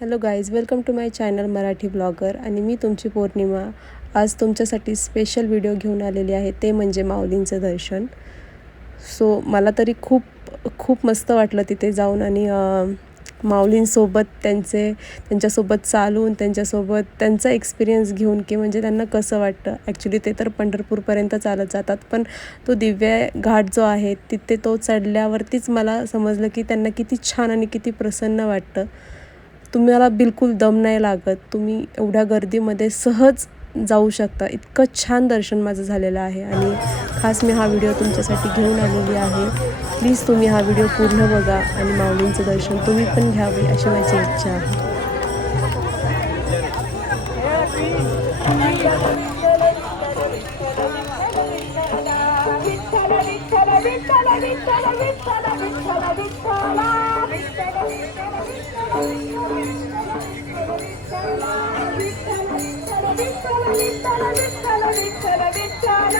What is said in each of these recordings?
Hello guys welcome to my channel Marathi blogger आणि मी तुमची पौर्णिमा. आज तुमच्यासाठी स्पेशल व्हिडिओ घेऊन आलेली आहे ते म्हणजे माऊलींचं दर्शन. सो मला तरी खूप खूप मस्त वाटलं तिथे जाऊन आणि माऊलींसोबत त्यांचे त्यांच्यासोबत चालून त्यांच्यासोबत त्यांचा एक्सपिरियन्स घेऊन की म्हणजे त्यांना कसं वाटतं. ॲक्च्युली ते तर पंढरपूरपर्यंत चालत जातात पण तो दिव्य घाट जो आहे तिथे तो चढल्यावरतीच मला समजलं की त्यांना किती छान आणि किती प्रसन्न वाटतं. तुम्हाला बिलकुल दम नाही लागत. तुम्ही एवढ्या गर्दीमध्ये सहज जाऊ शकता. इतकं छान दर्शन माझं झालेलं आहे आणि खास मी हा व्हिडिओ तुमच्यासाठी घेऊन आलेली आहे. प्लीज तुम्ही हा व्हिडिओ पूर्ण बघा आणि माऊलींचं दर्शन तुम्ही पण घ्यावे अशी माझी इच्छा आहे. विठ्ठल विठ्ठल विठ्ठल विठ्ठल विठ्ठल विठ्ठल विठ्ठल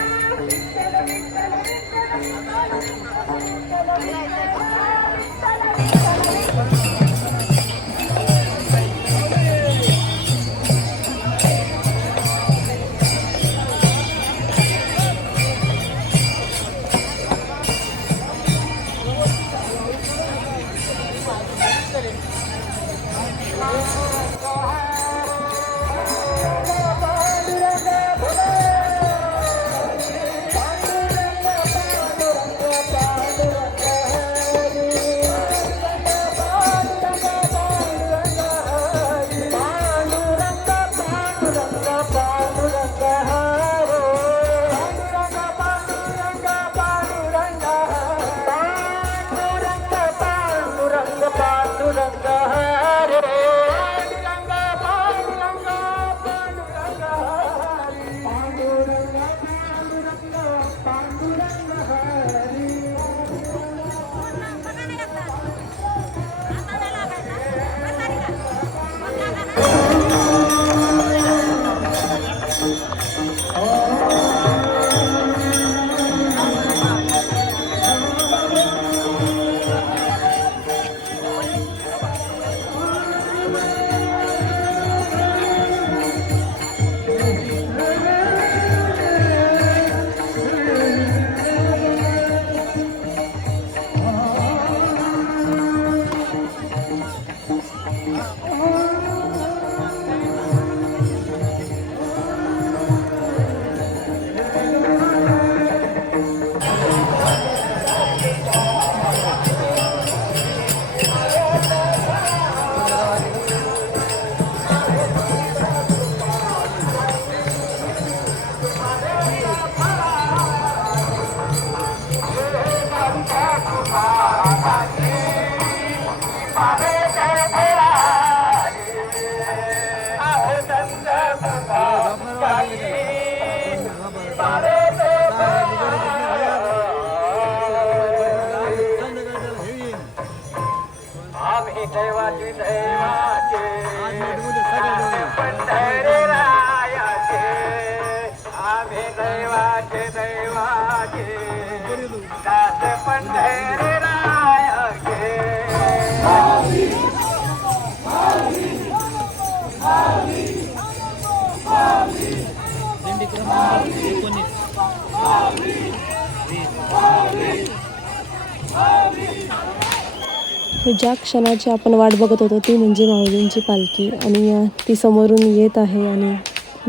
ज्या क्षणाची आपण वाट बघत होतो ती म्हणजे माऊलींची पालखी. आणि ती समोरून येत आहे आणि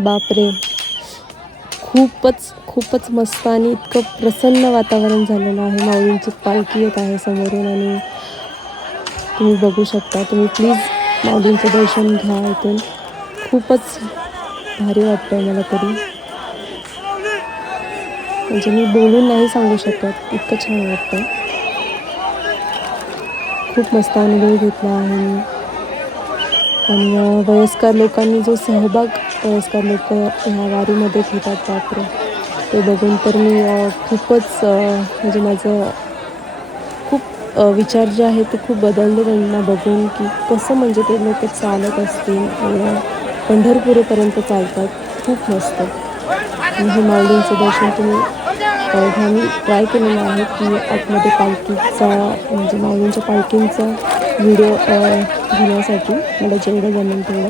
बापरे खूपच खूपच मस्त आणि इतकं प्रसन्न वातावरण झालेलं आहे. माऊलींची पालखी येत आहे समोरून आणि तुम्ही बघू शकता तुम्ही प्लीज माऊलींचं दर्शन घ्या इथून. खूपच भारी वाटतं मला तरी. म्हणजे मी बोलून नाही सांगू शकत. इतकं छान वाटतं. खूप मस्त अनुभव घेतला आहे मी. आणि वयस्कर लोकांनी जो सहभाग वयस्कर लोक ह्या वारीमध्ये घेतात बापरे. ते बघून तर मी खूपच म्हणजे माझं खूप विचार जे आहे ते खूप बदलले त्यांना बघून की कसं म्हणजे ते लोक चालत असतील. आणि पंढरपूरपर्यंत चालतात. खूप मस्त. हे माऊलींचं दर्शन तुम्ही अ, मी ट्राय केलेलं आहे की आतमध्ये पालखीचा म्हणजे माऊलींच्या पालखींचा व्हिडिओ घेण्यासाठी. मला जेवढं जमेल तेवढं.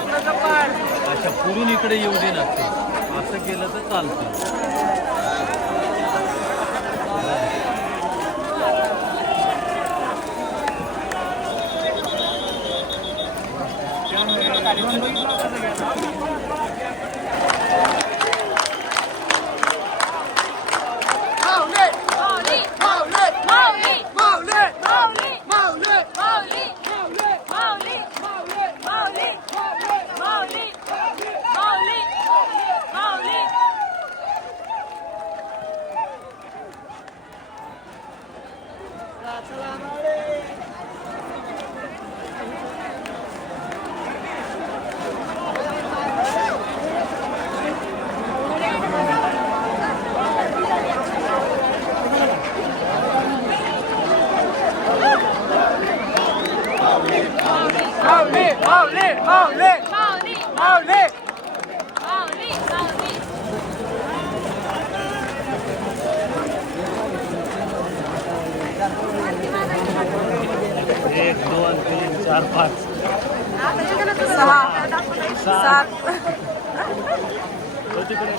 अच्छा पुढून इकडे येऊ दे ना. असं केलं तर चालतं. Tadi? माऊली माऊली माऊली माऊली एक दोन तीन चार पाच। तो तिकडे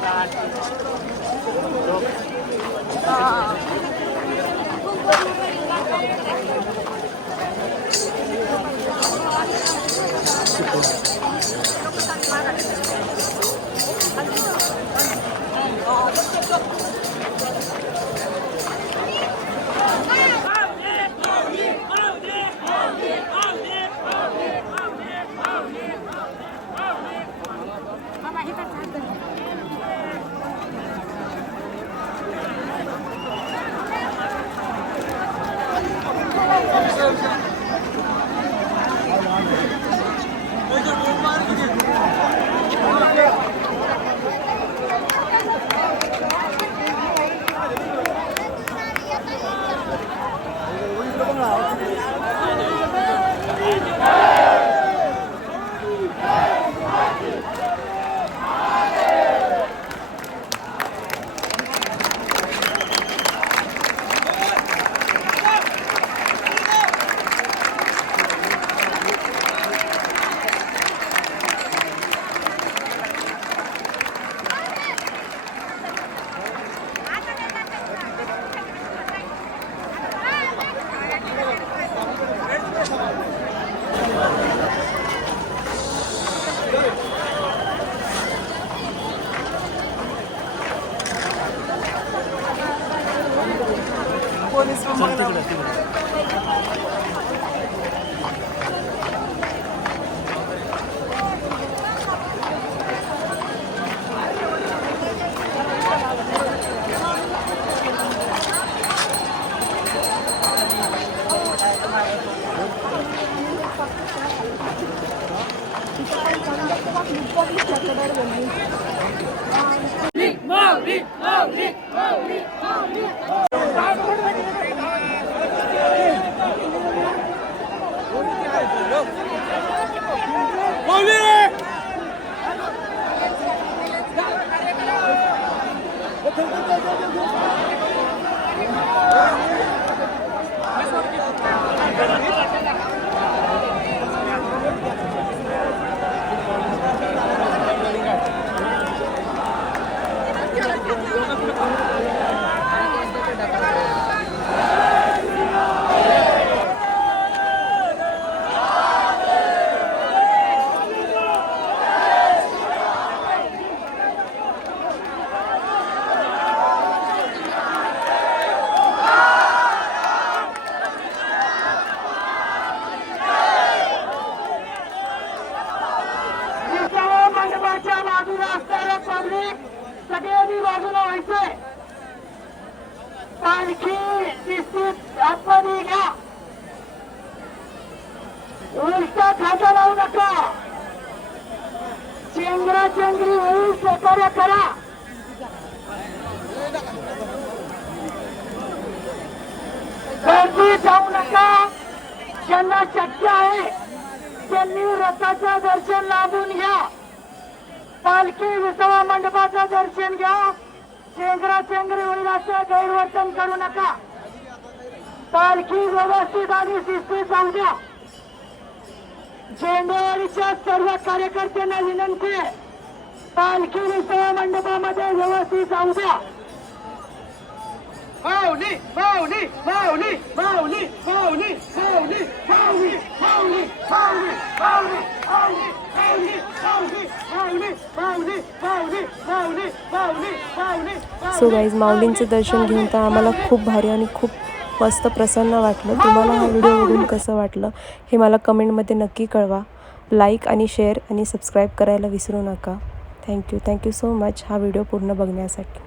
Thank you. Malik, Malik, Malik, Malik, Malik, Malik. どうぞどうぞ! मंडपाच्या बाजूला असणारं पब्लिक सगळ्यांनी बाजूला व्हायचंय. पालखी निश्चित आतमध्ये घ्या. उलटा खाटा लावू नका. चेंगरा चेंगरी होईल सहकार्य करा. गर्दी जाऊ नका. ज्यांना शक्य आहे त्यांनी रथाचं दर्शन लाभून घ्या. पालखी विसवा मंडपाचं दर्शन घ्या चेंगरा चेंगरी होईल असं गैरवर्तन करू नका पालखी व्यवस्थित आणि शिस्तीत जाऊ द्या झेंडेवाडीच्या सर्व कार्यकर्त्यांना विनंती आहे पालखी विसवा मंडपामध्ये व्यवस्थित जाऊ द्या माऊली माऊली माऊली माऊली माऊली माऊली माऊली माऊली माऊली माऊली माऊली माऊली माऊली माऊली माऊली माऊली माऊली माऊली माऊली सो गाईज माऊलींचं दर्शन घेऊन तर आम्हाला खूप भारी आणि खूप मस्त प्रसन्न वाटलं. तुम्हाला हा व्हिडिओ बघून कसं वाटलं हे मला कमेंटमध्ये नक्की कळवा. लाईक आणि शेअर आणि सबस्क्राईब करायला विसरू नका. Thank you thank you so much हा व्हिडिओ पूर्ण बघण्यासाठी.